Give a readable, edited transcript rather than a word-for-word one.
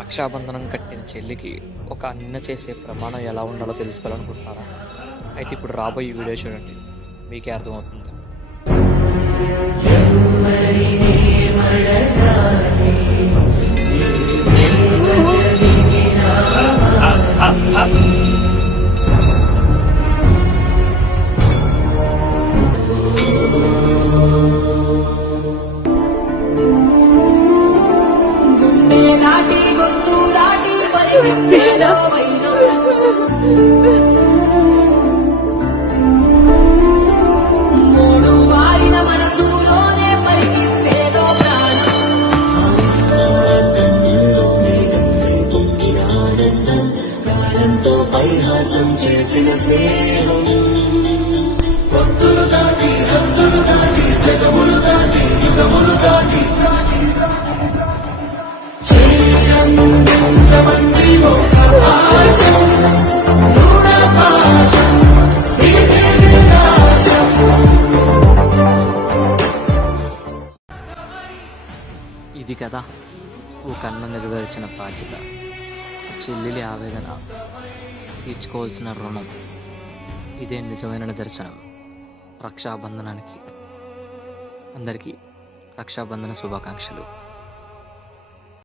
రక్షాబంధనం కట్టిన చెల్లికి ఒక అన్న చేసే ప్రమాణం ఎలా ఉండాలో తెలుసుకోవాలనుకుంటున్నారా? అయితే ఇప్పుడు రాబోయే వీడియో చూడండి, మీకే అర్థమవుతుంది. కృష్ణ మూడు వారిన మనసులోనే పరికిందేదో ప్రాణం కాలంతో పరిహాసం చేసిన స్నేహం భక్తులు దాటి హద్దులు దాటి జగములు దాటి యుగములు దాటి ఇది కదా ఓ కన్న నెరవేర్చిన బాధ్యత, చెల్లెలి ఆవేదన తీర్చుకోవాల్సిన రుణం. ఇదే నిజమైన నిదర్శనం రక్షాబంధనానికి. అందరికీ రక్షాబంధన శుభాకాంక్షలు.